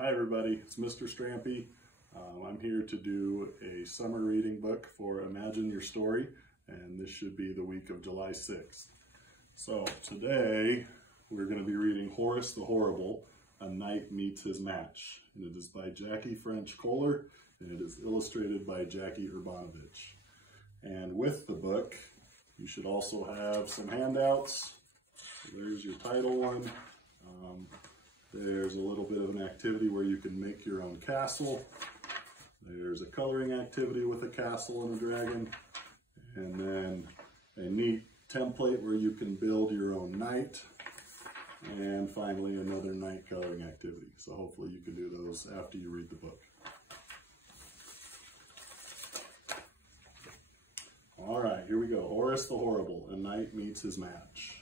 Hi everybody, it's Mr. Strampe. I'm here to do a summer reading book for Imagine Your Story, and this should be the week of July 6th. So today we're going to be reading Horace the Horrible, A Knight Meets His Match. And it is by Jackie French Kohler, and it is illustrated by Jackie Urbanovich. And with the book, you should also have some handouts. So there's your title one. There's a little bit of an activity where you can make your own castle. There's a coloring activity with a castle and a dragon. And then a neat template where you can build your own knight. And finally, another knight coloring activity. So hopefully you can do those after you read the book. All right, here we go. Horace the Horrible, A Knight Meets His Match.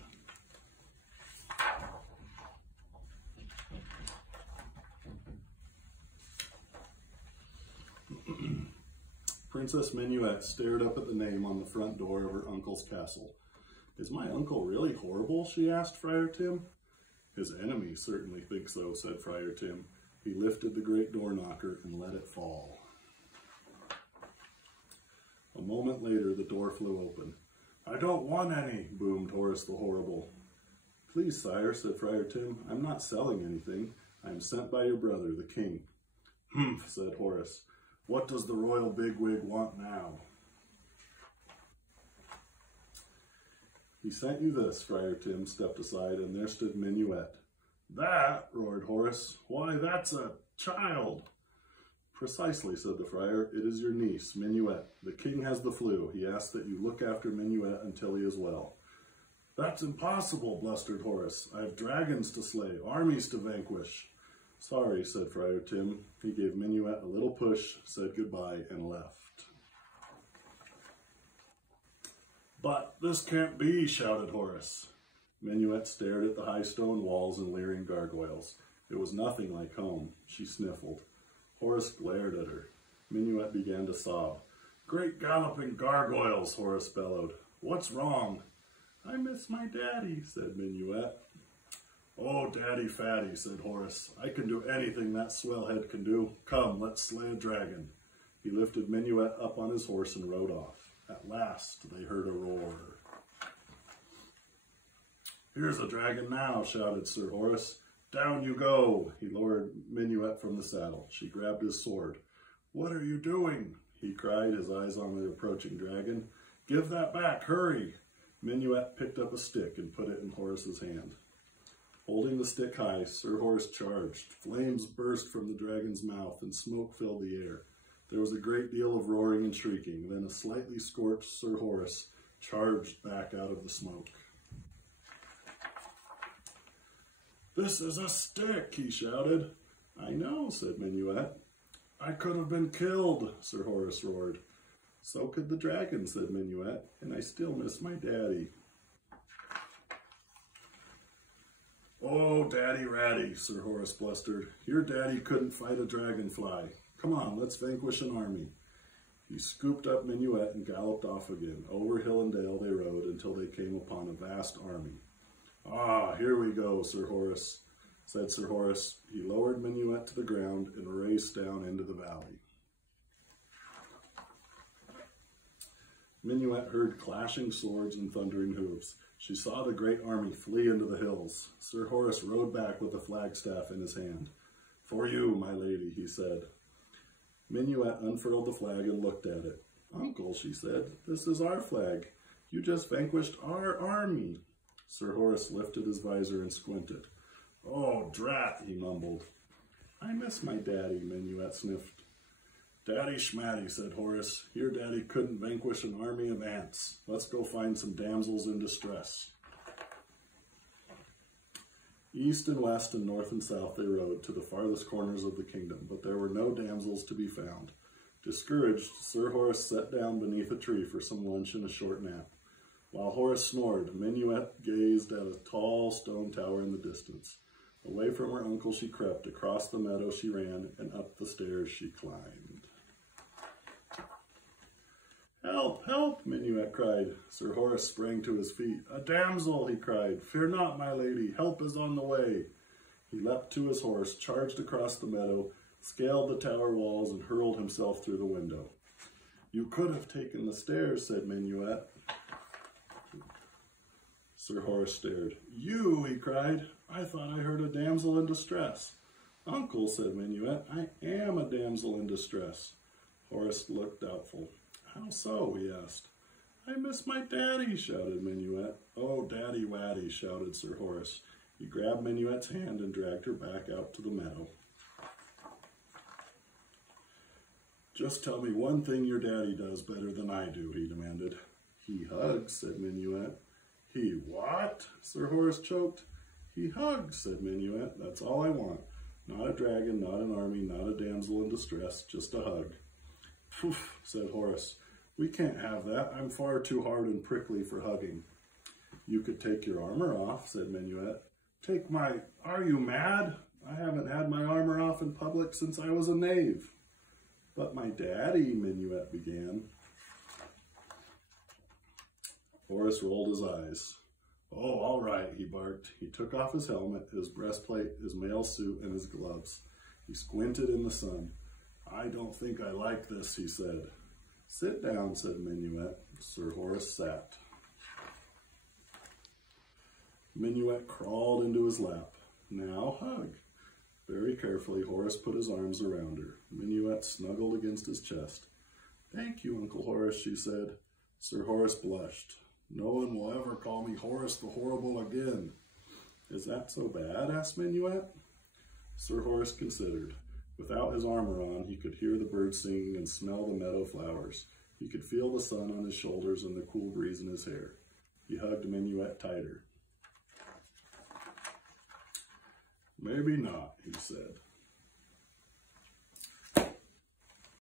Princess Minuet stared up at the name on the front door of her uncle's castle. "Is my uncle really horrible?" she asked Friar Tim. "His enemies certainly think so," said Friar Tim. He lifted the great door knocker and let it fall. A moment later, the door flew open. "I don't want any," boomed Horace the Horrible. "Please, sire," said Friar Tim, "I'm not selling anything. I am sent by your brother, the king." "Humph," said Horace. "What does the royal bigwig want now?" "He sent you this." Friar Tim stepped aside, and there stood Minuet. "That?" roared Horace. "Why, that's a child." "Precisely," said the friar. "It is your niece, Minuet. The king has the flu. He asks that you look after Minuet until he is well." "That's impossible," blustered Horace. "I have dragons to slay, armies to vanquish." "Sorry," said Friar Tim. He gave Minuet a little push, said goodbye, and left. "But this can't be," shouted Horace. Minuet stared at the high stone walls and leering gargoyles. It was nothing like home. She sniffled. Horace glared at her. Minuet began to sob. "Great galloping gargoyles," Horace bellowed. "What's wrong?" "I miss my daddy," said Minuet. "Oh, daddy fatty," said Horace. "I can do anything that swellhead can do. Come, let's slay a dragon." He lifted Minuet up on his horse and rode off. At last, they heard a roar. "Here's a dragon now," shouted Sir Horace. "Down you go." He lowered Minuet from the saddle. She grabbed his sword. "What are you doing?" he cried, his eyes on the approaching dragon. "Give that back, hurry." Minuet picked up a stick and put it in Horace's hand. Holding the stick high, Sir Horace charged. Flames burst from the dragon's mouth and smoke filled the air. There was a great deal of roaring and shrieking. Then a slightly scorched Sir Horace charged back out of the smoke. "This is a stick," he shouted. "I know," said Minuet. "I could have been killed," Sir Horace roared. "So could the dragon," said Minuet, "and I still miss my daddy." "Oh, Daddy Ratty," Sir Horace blustered. "Your daddy couldn't fight a dragonfly. Come on, let's vanquish an army." He scooped up Minuet and galloped off again. Over hill and dale they rode until they came upon a vast army. "Ah, here we go, Sir Horace," said Sir Horace. He lowered Minuet to the ground and raced down into the valley. Minuet heard clashing swords and thundering hooves. She saw the great army flee into the hills. Sir Horace rode back with a flagstaff in his hand. "For you, my lady," he said. Minuet unfurled the flag and looked at it. "Uncle," she said, "this is our flag. You just vanquished our army." Sir Horace lifted his visor and squinted. "Oh, drat," he mumbled. "I miss my daddy," Minuet sniffed. "Daddy schmatty," said Horace. "Your daddy couldn't vanquish an army of ants. Let's go find some damsels in distress." East and west and north and south they rode to the farthest corners of the kingdom, but there were no damsels to be found. Discouraged, Sir Horace sat down beneath a tree for some lunch and a short nap. While Horace snored, Minuet gazed at a tall stone tower in the distance. Away from her uncle she crept, across the meadow she ran, and up the stairs she climbed. "Help, help," Minuet cried. Sir Horace sprang to his feet. "A damsel," he cried. "Fear not, my lady, help is on the way." He leapt to his horse, charged across the meadow, scaled the tower walls, and hurled himself through the window. "You could have taken the stairs," said Minuet. Sir Horace stared. "You!" he cried. "I thought I heard a damsel in distress." "Uncle," said Minuet, "I am a damsel in distress." Horace looked doubtful. "How so?" he asked. "I miss my daddy," shouted Minuet. "Oh, Daddy Waddy," shouted Sir Horace. He grabbed Minuet's hand and dragged her back out to the meadow. "Just tell me one thing your daddy does better than I do," he demanded. "He hugs," said Minuet. "He what?" Sir Horace choked. "He hugs," said Minuet. "That's all I want. Not a dragon, not an army, not a damsel in distress, just a hug." "Poof," said Horace. "We can't have that. I'm far too hard and prickly for hugging." "You could take your armor off," said Minuet. "Take my... Are you mad? I haven't had my armor off in public since I was a knave." "But my daddy," Minuet began. Horace rolled his eyes. "Oh, all right," he barked. He took off his helmet, his breastplate, his mail suit, and his gloves. He squinted in the sun. "I don't think I like this," he said. "Sit down," said Minuet. Sir Horace sat. Minuet crawled into his lap. "Now hug." Very carefully, Horace put his arms around her. Minuet snuggled against his chest. "Thank you, Uncle Horace," she said. Sir Horace blushed. "No one will ever call me Horace the Horrible again." "Is that so bad?" asked Minuet. Sir Horace considered. Without his armor on, he could hear the birds singing and smell the meadow flowers. He could feel the sun on his shoulders and the cool breeze in his hair. He hugged Minuet tighter. "Maybe not," he said.